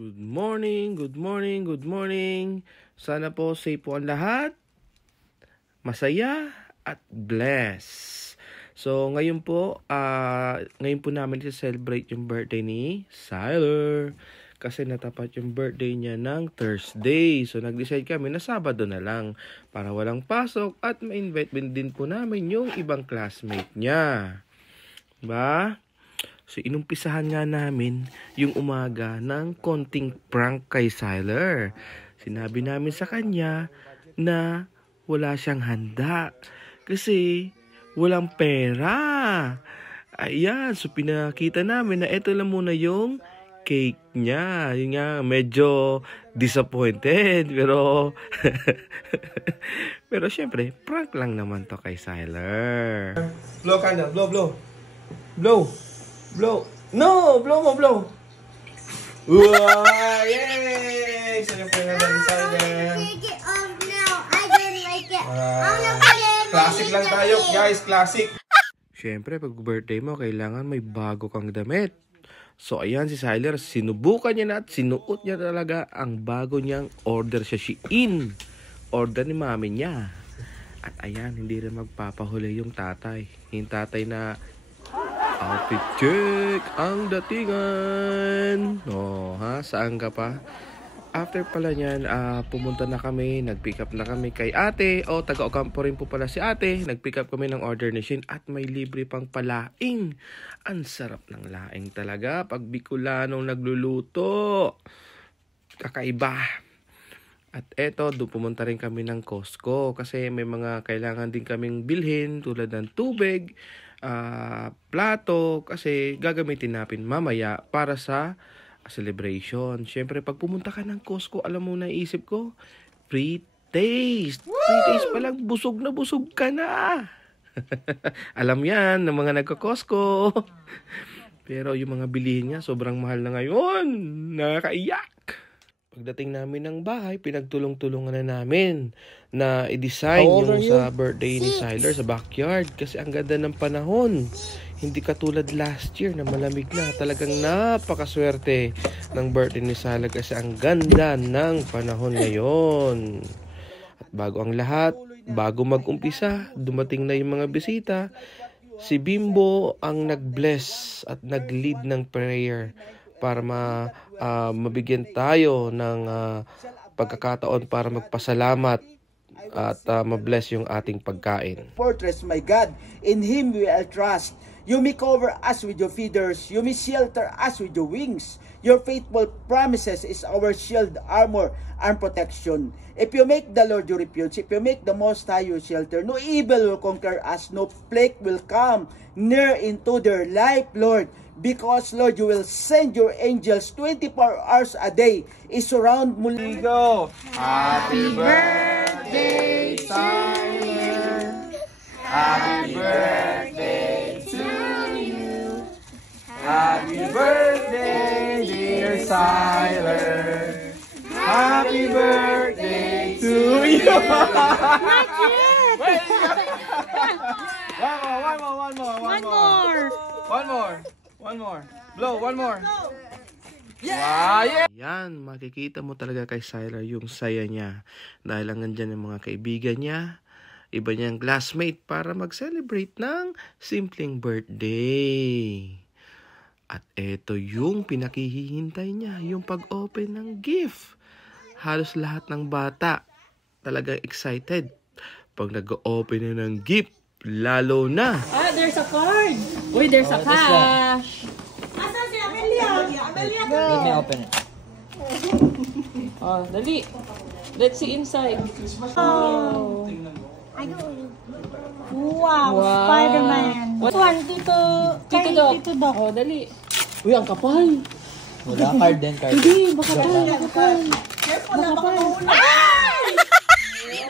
Good morning, good morning, good morning. Sana po safe po ang lahat, masaya at blessed. So ngayon po namin i-celebrate yung birthday ni Siler. Kasi natapat yung birthday niya ng Thursday. So nag-decide kami na Sabado na lang para walang pasok at ma-invite din po namin yung ibang classmate niya. Diba? So, inumpisahan nga namin yung umaga ng konting prank kay Siler. Sinabi namin sa kanya na wala siyang handa kasi walang pera. Ayan, so pinakita namin na ito lang muna yung cake niya. Yun nga, medyo disappointed. Pero, pero syempre, prank lang naman to kay Siler. Blow candle, blow, blow. Blow. Blow. No! Blow mo, blow! Wow! Yay! So yung pinagdali ni Siler. Classic lang tayo, guys. Classic. Siyempre, pag birthday mo, kailangan may bago kang damit. So, ayan si Siler. Sinubukan niya na at sinuot niya talaga ang bago niyang order sa Shein. Order ni mami niya. At ayan, hindi rin magpapahuli yung tatay. Yung tatay na outfit check ang datingan. Oh, ha? Saan ka pa? After pala niyan, pumunta na kami, nag-pick up na kami kay ate. O, taga-Ocampo rin po pala si ate. Nag-pick up kami ng order ni Shein at may libre pang palaing. Ang sarap ng laing talaga pag Bicolanong nagluluto. Kakaiba. At eto, doon pumunta rin kami ng Costco kasi may mga kailangan din kaming bilhin tulad ng tubig, plato, kasi gagamitin natin mamaya para sa celebration. Siyempre, pag pumunta ka ng Costco, alam mo na isip ko, free taste. Woo! Free taste pa lang, busog na busog ka na. Alam yan ng mga nagka-Costco. Pero yung mga bilihin niya, sobrang mahal na ngayon. Nakakaiyak. Pagdating namin ng bahay, pinagtulong-tulungan na namin na i-design yung sa birthday ni Siler sa backyard. Kasi ang ganda ng panahon. Hindi katulad last year na malamig na. Talagang napakaswerte ng birthday ni Siler kasi ang ganda ng panahon ngayon. At bago ang lahat, bago mag-umpisa, dumating na yung mga bisita. Si Bimbo ang nag-bless at nag-lead ng prayer para mabigyan tayo ng pagkakataon para magpasalamat at mabless yung ating pagkain. Fortress, my God, in Him we will trust. You may cover us with your feathers. You may shelter us with your wings. Your faithful promises is our shield, armor, and protection. If you make the Lord your refuge, if you make the Most High your shelter, no evil will conquer us, no plague will come near into their life, Lord. Because, Lord, you will send your angels 24 hours a day. Surround mo. Go! Happy birthday, Siler! Happy birthday to you! Happy birthday, dear Siler! Happy birthday to you! Not yet! Wait! One more. Blow, one more. Yeah! Wow, yeah! Yan, makikita mo talaga kay Siler yung saya niya. Dahil lang nandyan yung mga kaibigan niya, iba niyang classmate para mag-celebrate ng simpleng birthday. At eto yung pinakihihintay niya, yung pag-open ng gift. Halos lahat ng bata talagang excited. Pag nag-open na ng gift, lalo na. There's a card. Uy, there's a cash. Asan si Amelia? Amelia, Let me open it. Dali. Let's see inside. Oh. Wow, Spider-Man. What? One, Tito Doc. Tito Doc. Dali. Uy, ang kapal. Wala, card din, card. Hindi, makapal. Careful na, baka mahula.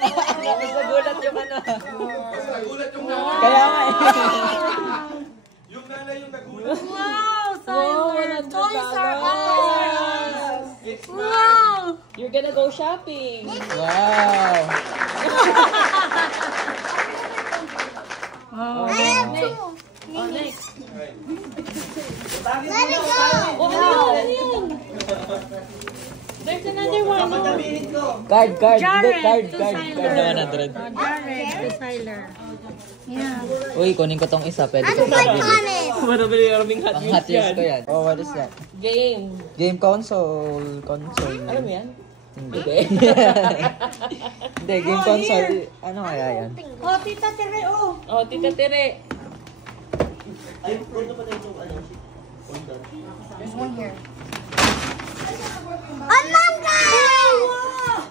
Nagulat yung ano. Nagulat yung Kaya nga eh. Yung nanay yung nagulat. Wow, Siler. $100. Toys R Us. It's Wow. You're gonna go shopping. Wow. Next. Let it go. Oh, ano yan? There's another one. Card. Jared, to Card Siler. na 100. Jared, to Siler. Yeah. Uy, kunin ko tong isa. Pwede ko Ano ba sabihin. Thomas? Marami yung hot Ang hot wheels ko yan. Oh, what is that? Game. Game console. Alam mo yan? Hindi. Hindi, game console. Ano kaya yan? Oh, Tita Tere, oh. Oh, Tita Tere. There's one here. Among Us!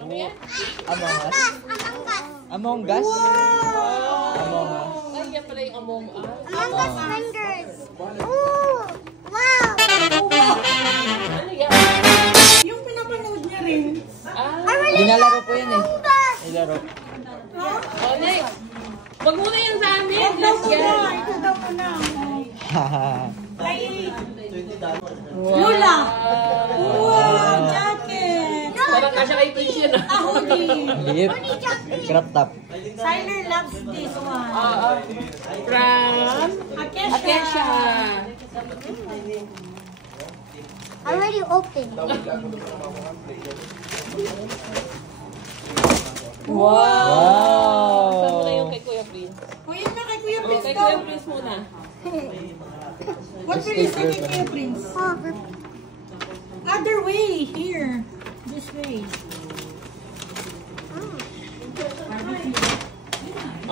Ano yan? Among Us? Among Us? Among Us. Ay, yan pala yung Among Us. Among Us fingers. Ooh! Wow! Ano yan? Yung pinapanood niya rin. Ah, Dinalaro po yan eh. Nilaro. oh, next. Wag muna yan sa amin. Next yan. Ito daw mo na. Haha. Lula! Wow! Jacket! Parang kasya kay Twitch yun. A hoodie! Lip. Crop top. Siler loves this one. From Akesha. Already opened. Wow! Saan mo na Wow. yung kay Kuya Prince? Kuya na kay Kuya Oh, Prince kay daw. Kuya Prince muna. What will you say kay Kuya Prince? Other way. Here. This way.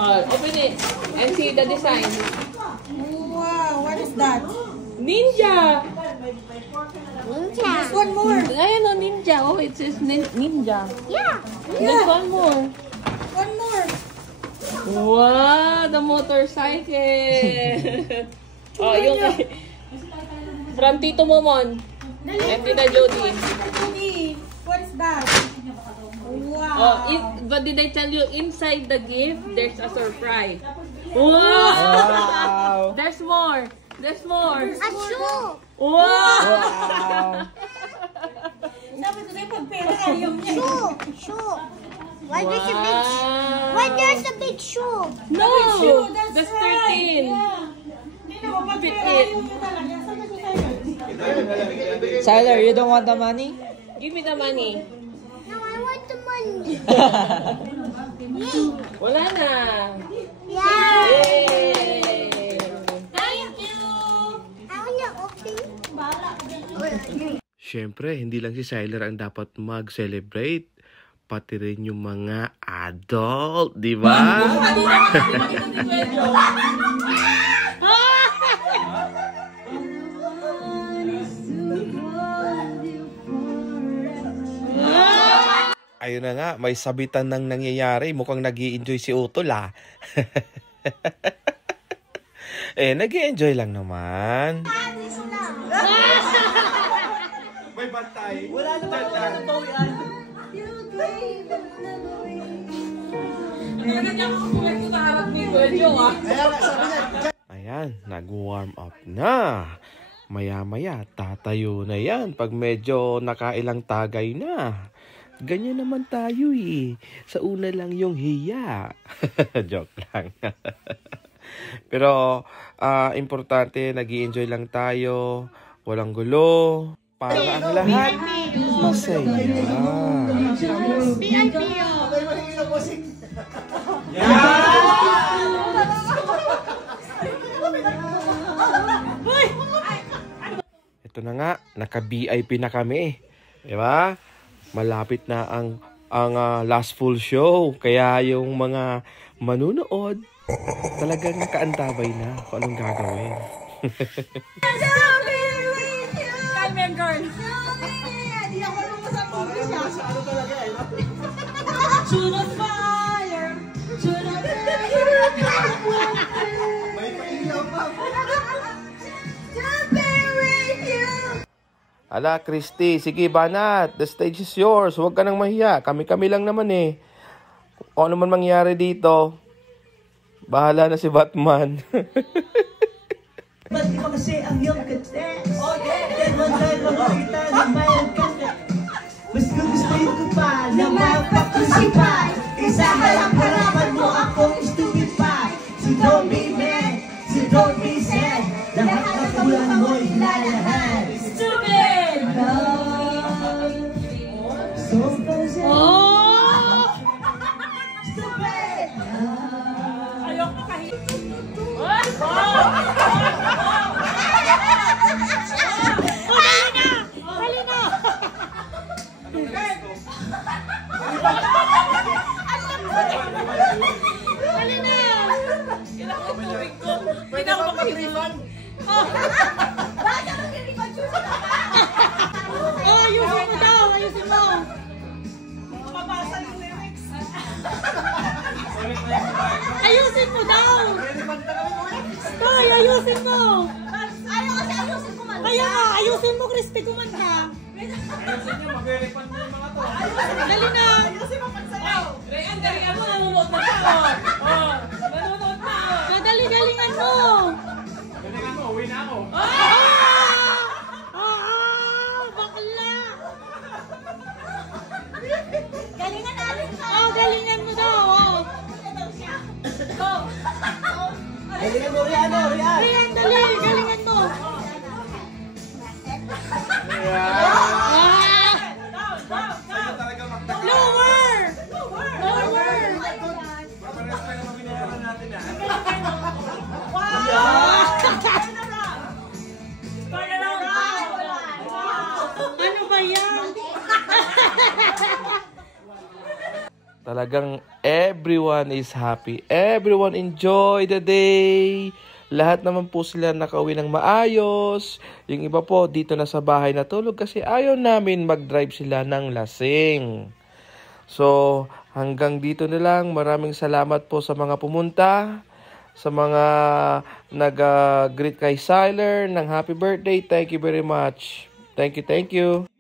Open it and see the design. Wow, what is that? Ninja! There's one more. Ayan o, ninja. Oh, it says ninja. Yeah. There's one more. One more. Wow, the motorcycle. Oh, yung from Tito Momon and Tita Jody. Judy, what is that? Wow. Oh, but did I tell you, inside the gift, there's a surprise. Wow! Wow. There's more. There's more. A shoe. Wow! Wow. Sabi ko sa'yo, pag pera, ayaw niya. Shoe. Why there's a big Wow! there's a big shoe? No! Shoe, that's That's right. 13. Yeah. Hindi na, pag Fit pera, it. ayaw niya talaga. Sabi ko sa'yo. Tyler, you don't want the money? Give me the money. No, I want the money. Wala na. Yeah. Yay! Thank you. I want to open. Bahala ka dyan. Siyempre, hindi lang si Siler ang dapat mag-celebrate. Pati rin yung mga adult, di ba? Ayun na nga, may sabitan ng nangyayari. Mukhang nag-i-enjoy si Utol, ah. Eh, nag-i-enjoy lang naman. May bantay. Wala naman natabawian. Ayan, nag-warm up na. Maya-maya, tatayo na yan pag medyo nakailang tagay na. Ganyan naman tayo eh. Sa una lang yung hiya. Joke lang. Pero, importante, nag-i-enjoy lang tayo. Walang gulo. Para ang lahat masaya. Ito na nga, naka-VIP na kami. Diba? Malapit na ang last full show. Kaya yung mga manunood, talagang nakaantabay na kung anong gagawin. To the fire, to the Ala, Christy, sige banat. The stage is yours. Huwag ka nang mahiya. Kami-kami lang naman eh. Kung ano man mangyari dito, bahala na si Batman. Ba't iba kasi ang iyong kates? Then one time makita na mayroon ka na. Mas gugustuhin ko pa na mapag-usipan. Isa harap-harapan mo akong stupid pa. So don't be mad, so don't be sad. Lahat ng kabulan mo'y lalahan. Stupid! ayusin mo. Ayusin mo daw. Tay, ayusin mo. Ayaw kasi ayusin ko man. Kaya nga, ayusin mo, Crispy, kumanta. Dali na. Ang mo, nanonood na siya. Nanonood na. Madali-dalingan mo. Galingan mo, uwi na ako. Bakla. Galingan natin to. Galingan mo daw. Galingan mo, Rian, Rian. Rian, dali, galingan mo. Lower. Ano ba yan? Talagang everyone is happy. Everyone enjoy the day. Lahat naman po sila nakauwi ng maayos. Yung iba po dito na sa bahay natulog kasi ayaw namin mag-drive sila ng lasing. So, hanggang dito na lang. Maraming salamat po sa mga pumunta. Sa mga nag-greet kay Siler ng happy birthday. Thank you very much. Thank you, thank you.